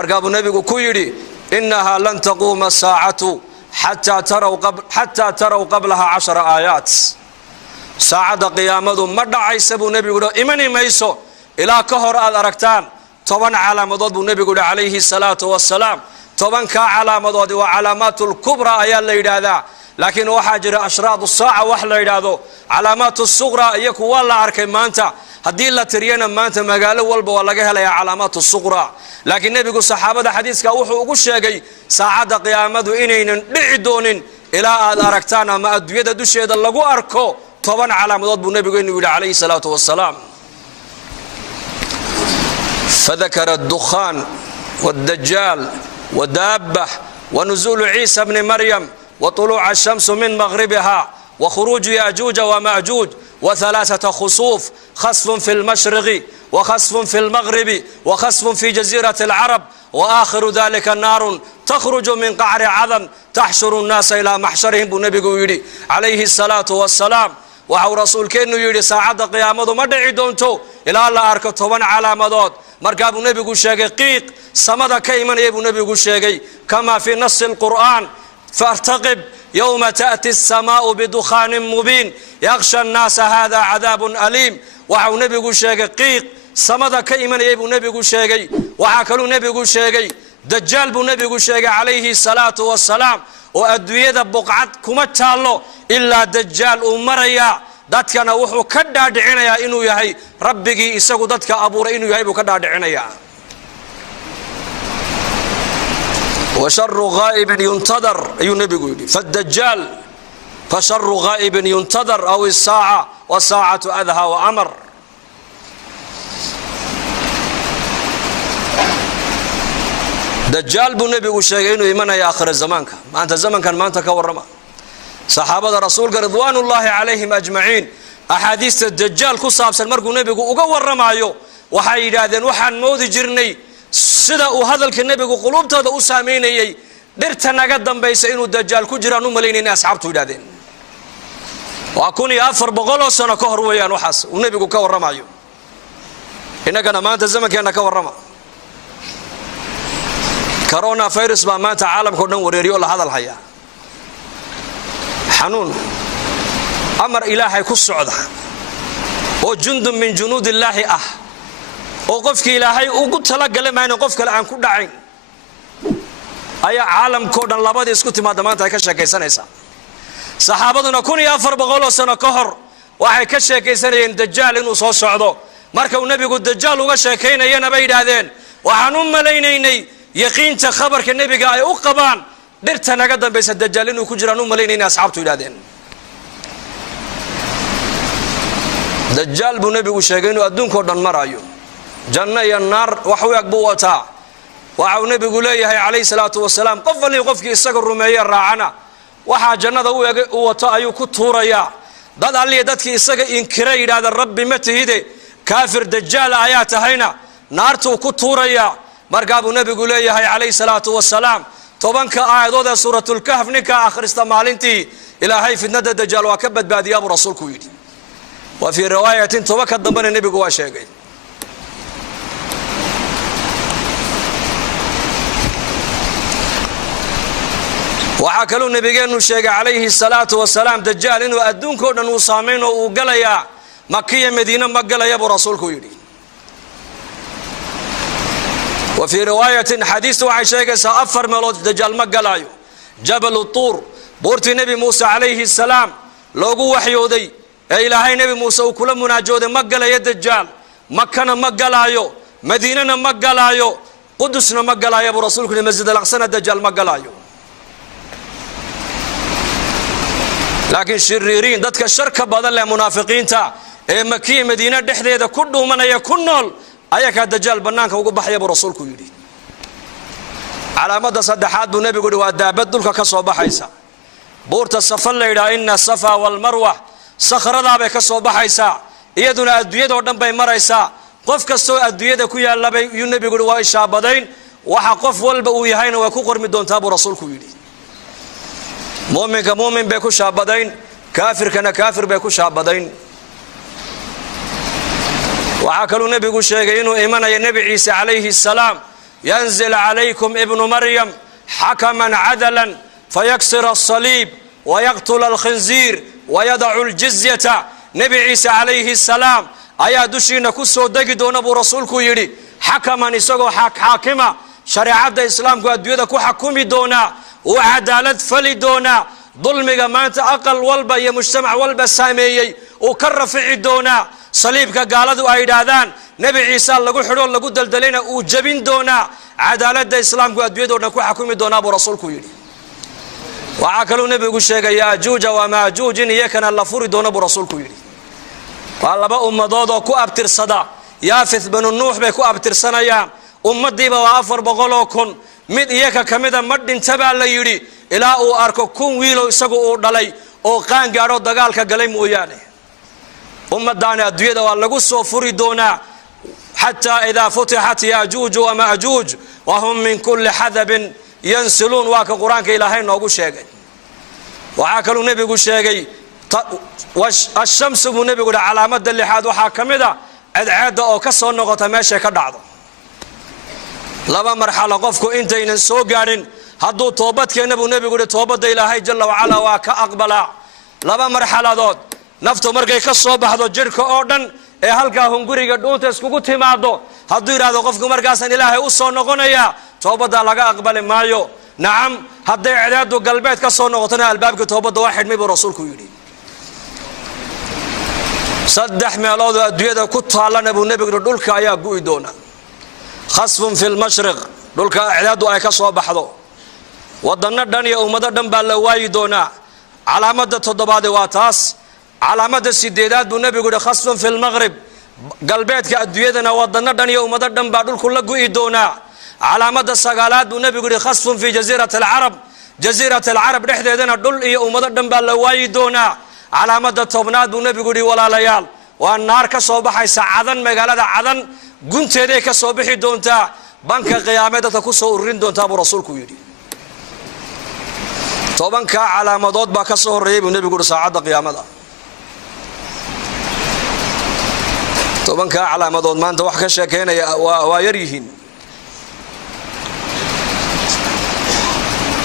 markaa buu nabigu ku yidhi innahaa lan taquuma saacatu xataa taraw qablaha 10 aayaat saacadda qiyaamadu ma dhacaysa buu nabigu yidhi imani mayso ilaa ka hor aad aragtaan 10 calaamadood buu nabigu yidhi calayhi salaatu wassalaam 10 ka calaamadood waa calaamaatul kubra ayaa la yidhaahdaa laakiin waxaa jira ashraadu saaca wax la yidhaahdo calaamaatu suqra iyo kuwa la arkay maanta haddii la tiriyana maanta magaalo walba waa laga helayaa calaamaatu suqra laakiin nabigu saxaabada xadiiska wuxuu ugu sheegay saacadda qiyaamadu inaynan dhici doonin ilaa aad aragtaan ama adduunyada dusheeda lagu arko 10 calaamadood buu nabigu inuu yidhi calayhi salaatu wassalaam فذكر الدخان والدجال ودابة ونزول عيسى بن مريم وطلوع الشمس من مغربها وخروج ياجوج وماجوج وثلاثة خسوف خسف في المشرق وخسف في المغرب وخسف في جزيرة العرب وآخر ذلك النار تخرج من قعر عظم تحشر الناس إلى محشرهم بنبي يري عليه الصلاة والسلام وحو رسول كأنه يري ساعة قيامة ما دعي دونتو إلى الله أركض 10 علامات markaa buu nabigu sheegay qiiq samada ka imanaya buu nabigu sheegay kama fi nas alquran fartaqib yawma ta'ti as-samaa'u bidukhanin mubin yakhsha an-nas hadha 'adabun alim waxa nabigu sheegay qiiq samada ka imanaya buu nabigu sheegay waxa kaloo nabigu sheegay dajjal buu nabigu sheegay calayhi salaatu wassalaam oo adduunyada buqcad kuma taalo illa dajjal uu maraya dadkana wuxuu ka dhaadhicinayaa inuu yahay rabbigii isagu dadka abuuray inuu yahay buu ka dhaadhicinayaa wa sharru ghaibin yuntadar ayuu nabigu yidhi fadajjal fa sharru ghaibin yuntadar aw as-saa'a wa saa'atu adha wa amr dajjal buu nabigu sheegay inuu imanaya aakhir zamaanka maanta zamankan maanta ka warrama saxaabada rasuulka ridwaanullaahi calayhim ajmaciin axaadiista dajaal ku saabsan markuu nabigu uga warramayo waxay yidhaahdeen waxaan moodi jirnay sida uu hadalka nabigu qulubtooda u saameynayay dhirta naga dambaysa inuu dajaal ku jiraan u malaynayna asxaabtu yidhaahdeen waa 1400 sano ka hor weeyaan waxaas uu nabigu ka warramayo innagana maanta zamankeena ka warrama corona virus baa maanta caalamka dhan wareeriyo la hadal haya حنون أمر إلهي كسعده وجند من جنود الله وقفك إلهي وقلت لك لما أنا قفك الآن كل عين أي عالم كودن لابد يسكت ما دمانت هيك شيء كيسان إنسان صحابتنا كوني أفر بقولوا سنة كهر وحي كشيء كيسان دجال إنه صوت صعده مركب النبي قد دجال وغشة كينا ينا بيد هذين وحنون ملينيني يقين تخبر كالنبي قاي وقبان dhirtana naga dambaysa dajjal inuu ku jiraan u malaynayna asxaabtu yiraahdeen dajjal buu nabigu sheegay inuu adduunka oo dhan marayo janna iyo naar wax u eg buu wataa waxa uu nabigu leeyahay calayhi salaatu wassalaam qof walba qofkii isaga rumeeyay raacana waxa jannada u eg uu wato ayuu ku tuuraya dad alliye dadkii isaga inkiray yiraahdo rabbi ma tahide kaafir dajjal ayaa tahayna naartu ku tuuraya markaa buu nabigu leeyahay calayhi salaatu wassalaam 10 aayadood ee suuratul kahf ninka akhrista maalintii ilaahay fitnada dajjal waa ka badbaadiyaa buu rasuulku yidhi wa fi riwaayatin 10 ka dambana nabigu waa sheegay waxa kaloo nabigeenu sheegay calayhi salaatu wassalaam dajjal inuu adduunka oo dhan uu saameyn oo uu galaya Makka iyo Madiina ma galaya buu rasuulku yidhi وفي رواية حديث وعشاء سأفر ملوت دجال مقلايو جبل الطور بورتي نبي موسى عليه السلام لوغو وحيودي إلهي نبي موسى وكل مناجود مقلا يد الدجال مكة مقلايو مدينة مقلايو قدسنا مقلايو برسولك المسجد الأقصى الدجال مقلايو لكن شريرين دتك الشركة بدل منافقين تا مكي مدينة دحديده كله من يكون أيك الدجال بنانك وقول بحيا برسولك يدي على مدى صدحات بنبي يقول ودابت دولك كسو بحيسا بورت الصفا إلى إن الصفا والمروة صخر ذابي كسو بحيسا يدنا الدوية ودن بي مريسا قف كسو الدوية كويا اللبي ينبي يقول وإشا بدين وحقف والبقو يهين وكوكر من دون تابو رسولك يدي مؤمن كمؤمن بيكو شابدين كافر كان كافر بيكو شابدين وعاكلوا نبي شيء إنه إيمان يا نبي عيسى عليه السلام ينزل عليكم ابن مريم حكما عدلا فيكسر الصليب ويقتل الخنزير ويدع الجزية. نبي عيسى عليه السلام ayaa dushiina ku soo degi doona buu rasuulku yidhi xakaman isagoo xaakima shariicada islaamku adduunyada ku xukumi doona oo cadaalad fali doona dulmiga maanta aqal walba iyo mujtamac walba saameeyay oo ka rafici doona saliibka gaaladu ay yiraahdaan nabi ciise lagu xidho lagu daldalina uu jabin doona cadaalada islaamku adduunyada ku xukumi doona buu rasuulku yidhi waxa kale uu nabigu sheegay yaajuuj wa maajuuj in iyakana la furi doona buu rasuulku yidhi والله أمضاد كو أبترصدا يافث بن النوح بكو أبترصنايا أمدي بوافر بقولكن مد إياك كمدا مد انتبع ليري إلى أو أركو كون ويلو يسقو دلي أو قان جارو دجال كجليم ويانه أمدنا الدنيا والله قصو فريدونا حتى إذا فتحت ياجوج وماجوج وهم من كل حذب ينسلون واك القرآن كإلهين نقول شيء وعاكلوا نبي يقول شيء والشمس بنبي يقول علامات اللي حاد وحاكمده عاد أو كسر نقطة ماشية كدعض لما مرحلة قفكو أنت إن سوقارن هدو توبتك نبي يقول توبة إلهي جل وعلا وكأقبلا لما مرحلة ذات نفتو مرقى كسر بحضو جرك أردن هلكا هنغوري قدون تسكوكو تمادو هدو يرادو قفكو مرقى سن إلهي أصو نغنيا توبة لغا أقبل مايو نعم هدو إعدادو قلبات كسر نقطنا البابك توبة واحد ميبو رسولكو يري صدح ميلود الدنيا كتها لنا ابو النبي دولك ايا غوي دونا خصف في المشرق دولك اعداد اي كسو بخدو ودنا دنيا امده دن با لا واي دونا علامه تضباد واتاس علامه سيديداد ابو النبي غو خصف في المغرب قلبيتك ادويدنا ودنا دنيا امده دن با دولك لا غوي دونا علامه سغالاد ابو النبي غو خصف في جزيره العرب جزيره العرب دحديدنا دول اي امده دن با لا واي دونا علامة التوبنات والنبي يقولي ولا ليال والنار كصوبح يسعدن مقالة عدن قنت يديك صوبحي دونتا بنك قيامة تكسو الرين دونتا أبو رسولك يدي توبنك علامة ضد بكسو الريب والنبي يقول سعادة قيامة توبنك علامة ضد ما أنت وحكا شاكين ويريهن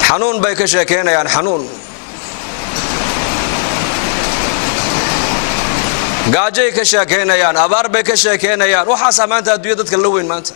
حنون بيك شاكين يعني حنون gaajay ka sheekeynayaan abaar bay ka sheekeynayaan waxa samaanta adduunyada dadka la weyn maanta